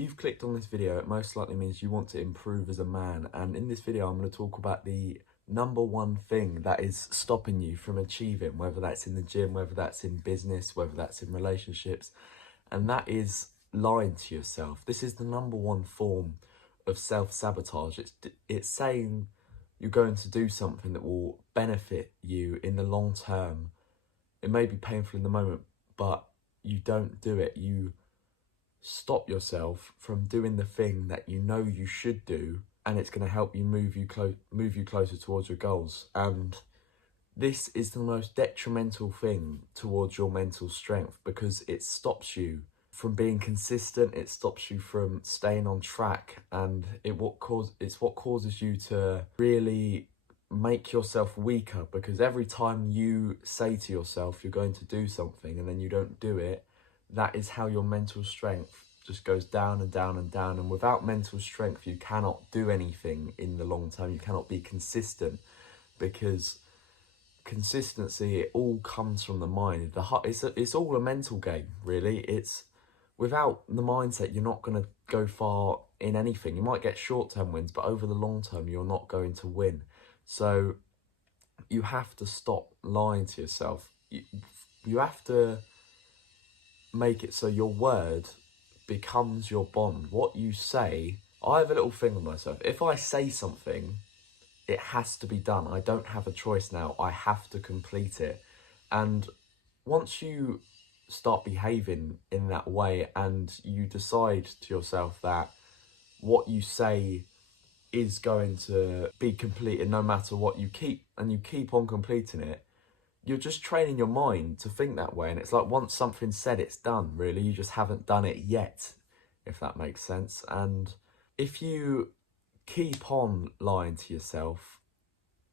you've clicked on this video, it most likely means you want to improve as a man. And in this video, I'm going to talk about the number one thing that is stopping you from achieving, whether that's in the gym, whether that's in business, whether that's in relationships. And that is lying to yourself. This is the number one form of self-sabotage. It's saying you're going to do something that will benefit you in the long term. It may be painful in the moment, but you don't do it. You stop yourself from doing the thing that you know you should do, and it's going to help you move you closer towards your goals. And this is the most detrimental thing towards your mental strength, because it stops you from being consistent, it stops you from staying on track, and it's what causes you to really make yourself weaker, because every time you say to yourself you're going to do something and then you don't do it, that is how your mental strength just goes down and down and down. And without mental strength, you cannot do anything in the long term. You cannot be consistent, because consistency, it all comes from the mind. It's all a mental game, really. It's without the mindset, you're not going to go far in anything. You might get short-term wins, but over the long term, you're not going to win. So you have to stop lying to yourself. You have to make it so your word becomes your bond. What you say, I have a little thing with myself. If I say something, it has to be done. I don't have a choice now. I have to complete it. And once you start behaving in that way and you decide to yourself that what you say is going to be completed no matter what, you keep on completing it, you're just training your mind to think that way. And it's like, once something's said, it's done, really. You just haven't done it yet, if that makes sense. And if you keep on lying to yourself,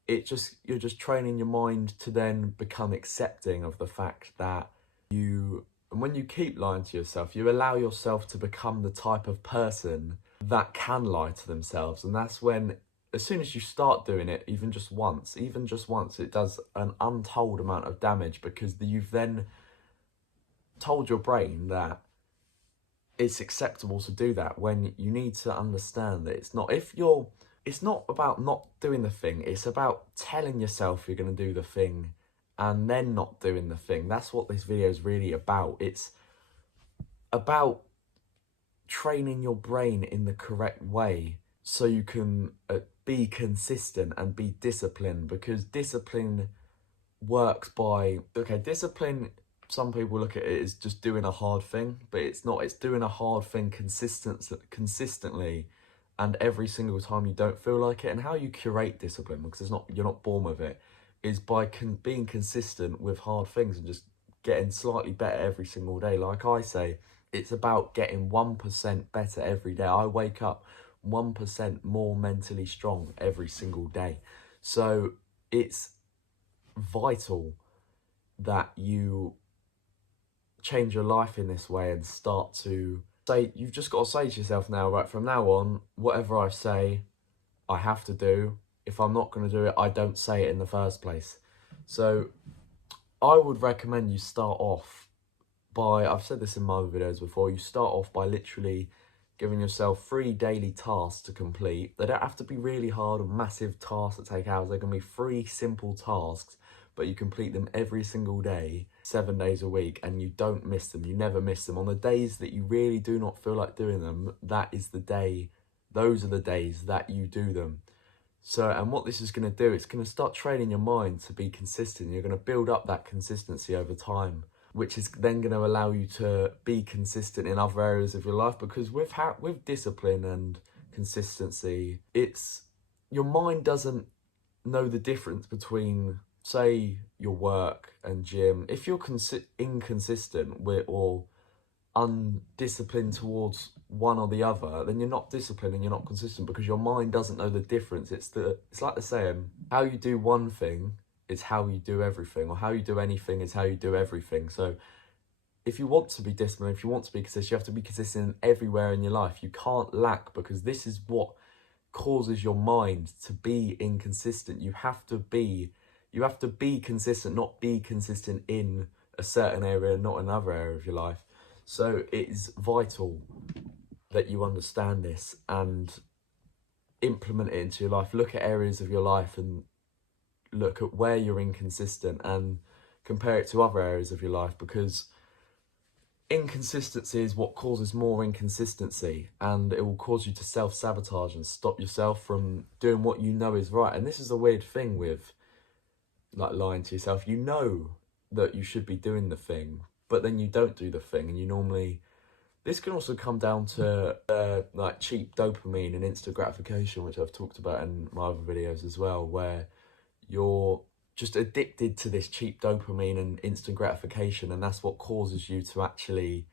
you're just training your mind to then become accepting of the fact that and when you keep lying to yourself, you allow yourself to become the type of person that can lie to themselves. And that's when, as soon as you start doing it, even just once, it does an untold amount of damage, because you've then told your brain that it's acceptable to do that, when you need to understand that it's not. It's not about not doing the thing, it's about telling yourself you're going to do the thing and then not doing the thing. That's what this video is really about. It's about training your brain in the correct way so you can be consistent and be disciplined, because discipline works by, discipline, some people look at it as just doing a hard thing, but it's not. It's doing a hard thing consistently, and every single time you don't feel like it. And how you curate discipline, because you're not born with it, is by being consistent with hard things and just getting slightly better every single day. Like I say, it's about getting 1% better every day. I wake up 1% more mentally strong every single day. So it's vital that you change your life in this way and start to say, you've just got to say to yourself now, right, from now on, whatever I say, I have to do. If I'm not going to do it, I don't say it in the first place. So I would recommend you start off by, I've said this in my other videos before, you start off by literally giving yourself 3 daily tasks to complete. They don't have to be really hard or massive tasks that take hours. They can be 3 simple tasks, but you complete them every single day, 7 days a week, and you don't miss them. You never miss them. On the days that you really do not feel like doing them, those are the days that you do them. So, and what this is going to do, it's going to start training your mind to be consistent. You're going to build up that consistency over time, which is then going to allow you to be consistent in other areas of your life. Because with discipline and consistency, your mind doesn't know the difference between, say, your work and gym. If you're inconsistent or undisciplined towards one or the other, then you're not disciplined and you're not consistent, because your mind doesn't know the difference. It's like the saying, how you do one thing is how you do everything, or how you do anything is how you do everything. So if you want to be disciplined, if you want to be consistent, you have to be consistent everywhere in your life. You can't lack, because this is what causes your mind to be inconsistent. You have to be consistent, not be consistent in a certain area, not another area of your life. So it is vital that you understand this and implement it into your life. Look at areas of your life and look at where you're inconsistent and compare it to other areas of your life, because inconsistency is what causes more inconsistency, and it will cause you to self-sabotage and stop yourself from doing what you know is right. And this is a weird thing with like lying to yourself. You know that you should be doing the thing, but then you don't do the thing, and you normally, this can also come down to like cheap dopamine and instant gratification, which I've talked about in my other videos as well, where you're just addicted to this cheap dopamine and instant gratification, and that's what causes you to actually,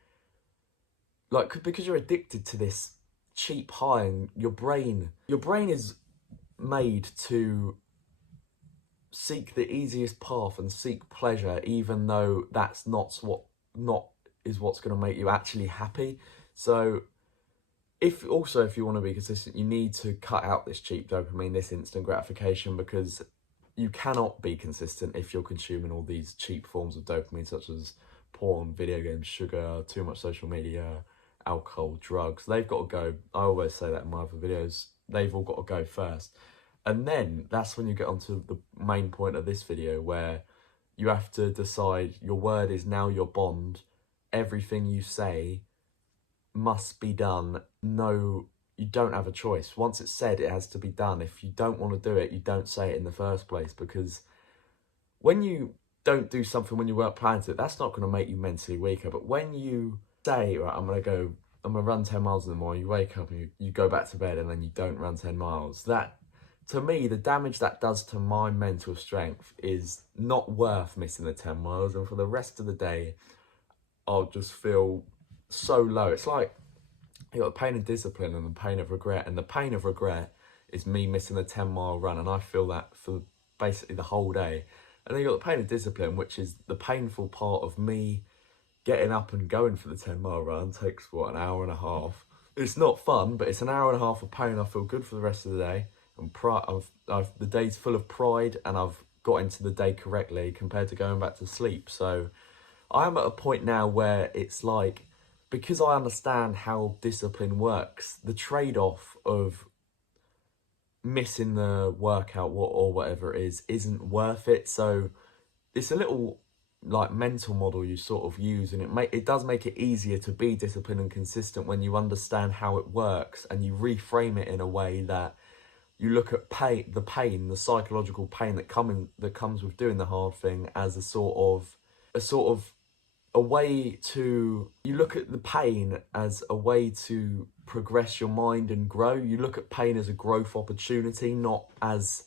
like, because you're addicted to this cheap high, and your brain is made to seek the easiest path and seek pleasure, even though that's not what's going to make you actually happy. So if you want to be consistent, you need to cut out this cheap dopamine, this instant gratification, because you cannot be consistent if you're consuming all these cheap forms of dopamine, such as porn, video games, sugar, too much social media, alcohol, drugs. They've got to go. I always say that in my other videos. They've all got to go first. And then that's when you get onto the main point of this video, where you have to decide your word is now your bond. Everything you say must be done. No, you don't have a choice. Once it's said, it has to be done. If you don't want to do it, you don't say it in the first place, because when you don't do something when you weren't planning to, that's not going to make you mentally weaker. But when you say, right, I'm going to run 10 miles in the morning, you wake up and you go back to bed and then you don't run 10 miles, that, to me, the damage that does to my mental strength is not worth missing the 10 miles. And for the rest of the day, I'll just feel so low. It's like you got the pain of discipline and the pain of regret. And the pain of regret is me missing the 10-mile run, and I feel that for basically the whole day. And then you got the pain of discipline, which is the painful part of me getting up and going for the 10-mile run. It takes, what, an hour and a half. It's not fun, but it's an hour and a half of pain. I feel good for the rest of the day. And the day's full of pride, and I've got into the day correctly compared to going back to sleep. So I'm at a point now where it's like, because I understand how discipline works, the trade-off of missing the workout or whatever it is isn't worth it. So it's a little like mental model you sort of use, and it does make it easier to be disciplined and consistent when you understand how it works, and you reframe it in a way that you look at the psychological pain that comes with doing the hard thing as a way to, you look at the pain as a way to progress your mind and grow. You look at pain as a growth opportunity, not as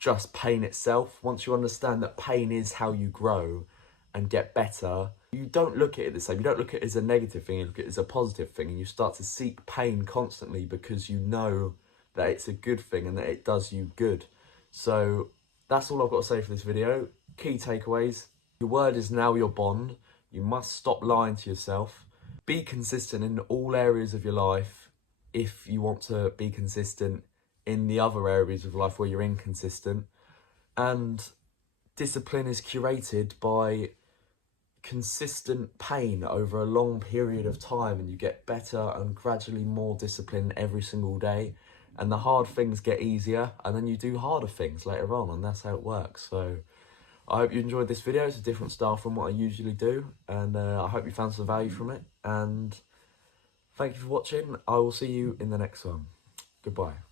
just pain itself. Once you understand that pain is how you grow and get better, you don't look at it the same. You don't look at it as a negative thing, you look at it as a positive thing, and you start to seek pain constantly because you know that it's a good thing and that it does you good. So that's all I've got to say for this video. Key takeaways: your word is now your bond. You must stop lying to yourself. Be consistent in all areas of your life if you want to be consistent in the other areas of life where you're inconsistent. And discipline is curated by consistent pain over a long period of time, and you get better and gradually more disciplined every single day. And the hard things get easier, and then you do harder things later on, and that's how it works. So I hope you enjoyed this video. It's a different style from what I usually do, and I hope you found some value from it. And thank you for watching. I will see you in the next one. Goodbye.